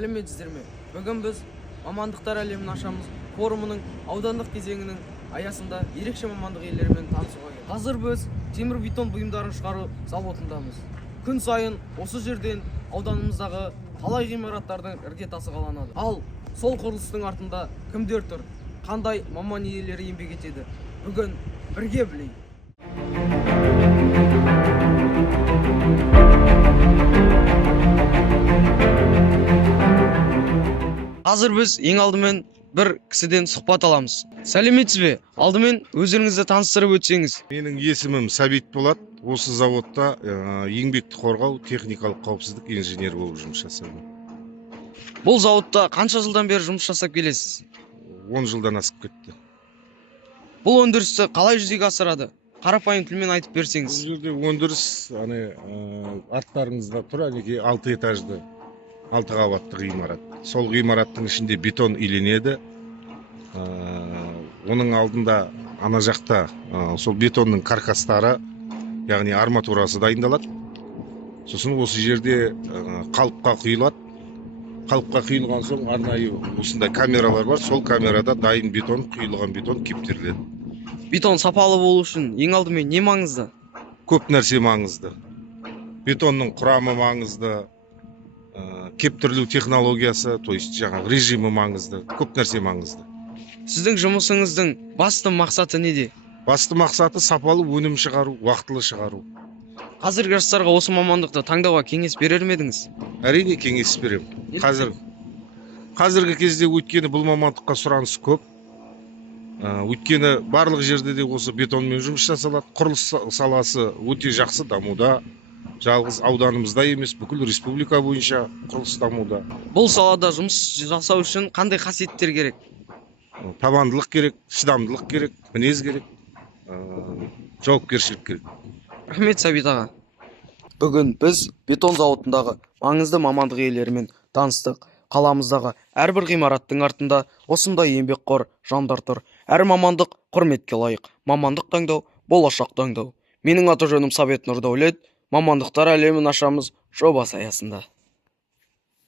Сәлеметсіздер ме? Бүгін біз мамандықтар әлемін ашамыз форумының аудандық кезеңінің аясында ерекше мамандық иелерімен танысуға келдік. Қазір біз темір-бетон бұйымдарын шығару заводындамыз. Күн сайын осы жерден ауданымыздағы талай ғимараттардың іргетасы қаланады. Ал сол құрылыстың артында кімдер тұр? Қандай маман иелері еңбек етеді? Бүгін бірге білейік. Қазір біз ең алдымен бір кісіден сұхбат аламыз. Сәлеметсіз бе? Алдымен өзіңізді таныстырып өтсеңіз. Менің есімім Сәбит Болат. Осы заводта еңбекті қорғау, техникалық қауіпсіздік инженер болып жұмыс жасаймын. Бұл заводта қанша жылдан бері жұмыс жасап келесіз? 10 жылдан асып кетті. Бұл өндірісті қалай жүзеге асырады? Қарапайым тілмен айтып берсеңіз. Бұл жерде өндіріс арттарыңызда тұр, 6 этажды, 6 қабатты ғимарат. Сол ғимараттың ішінде бетон иленеді. Оның алдында ана жақта сол бетонның каркастары, яғни арматурасы дайындалады. Сосын осы жерде қалыпқа құйылады. Қалыпқа құйылған соң арнайы осындай камералар бар. Сол камерада дайын бетон, құйылған бетон кептіріледі. Бетон сапалы болу үшін ең алдымен не маңызды? Көп нәрсе маңызды. Бетонның құрамы маңызды, кептірілу технологиясы, то есть жаңағы режимі маңызды, көп нәрсе маңызды. Сіздің жұмысыңыздың басты мақсаты неде? Басты мақсаты сапалы өнім шығару, уақытылы шығару. Қазіргі жастарға осы мамандықты таңдауға кеңес берер ме едіңіз? Әрине кеңес беремін. Қазіргі кезде өйткені бұл мамандыққа сұраныс көп. Өйткені барлық жерде де осы бетонмен жұмыс жасалады. Құрылыс саласы өте жақсы дамуда. Жалғыз ауданымызда емес, бүкіл республика бойынша құрылыс дамуда. Бұл салада жұмыс жасау үшін қандай қасиеттер керек? Табандылық керек, шыдамдылық керек, мінез керек, жауапкершілік керек. Рахмет, Сәбит аға. Бүгін біз бетон зауытындағы маңызды мамандық иелерімен таныстық. Қаламыздағы әрбір ғимараттың артында осындай еңбекқор жандар тұр. Әр мамандық құрметке лайық. Мамандық таңдау, болашақ таңдау. Менің аты-жөнім Сәбит Нұрдәулет. Мамандықтар әлемін ашамыз жобасы аясында.